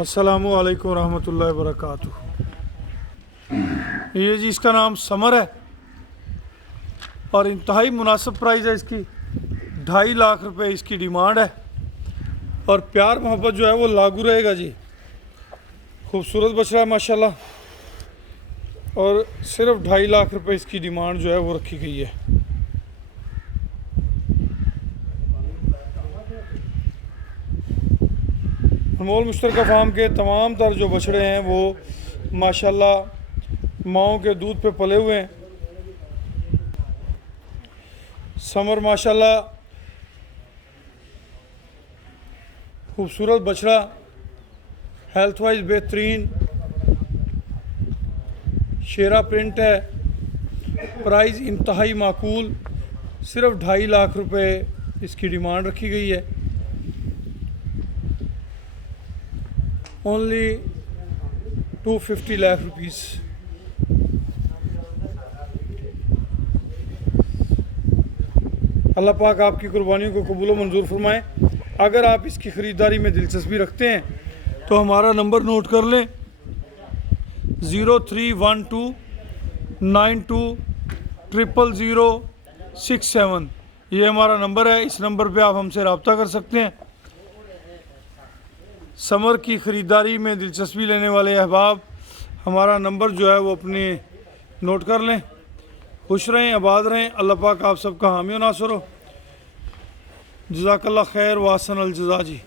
अस्सलामु अलैकुम रहमतुल्लाहि वबरकातुहू। ये जी इसका नाम समर है और इंतहाई मुनासिब प्राइस है इसकी। 2.5 लाख रुपए इसकी डिमांड है और प्यार मोहब्बत जो है वो लागू रहेगा जी। खूबसूरत बछड़ा है माशाल्लाह और सिर्फ 2.5 लाख रुपए इसकी डिमांड जो है वो रखी गई है। अनमोल मुश्तरका फार्म के तमाम तर जो बछड़े हैं वो माशाल्लाह माओं के दूध पे पले हुए हैं। समर माशाल्लाह खूबसूरत बछड़ा, हेल्थ वाइज बेहतरीन, शेरा प्रिंट है। प्राइस इंतहाई माकूल, सिर्फ 2.5 लाख रुपए इसकी डिमांड रखी गई है। Only 250 lakh rupees. अल्लाह पाक आपकी कुर्बानियों को कबूल मंजूर फरमाए। अगर आप इसकी ख़रीदारी में दिलचस्पी रखते हैं तो हमारा नंबर नोट कर लें, 031292000067। ये हमारा नंबर है। इस नंबर पे आप हमसे रब्ता कर सकते हैं। समर की ख़रीदारी में दिलचस्पी लेने वाले अहबाब हमारा नंबर जो है वो अपने नोट कर लें। खुश रहें, आबाद रहें। अल्लाह पाक आप सबका हामी व नासर हो। जज़ाकल्लाह खैर व अहसन अल जज़ा जी।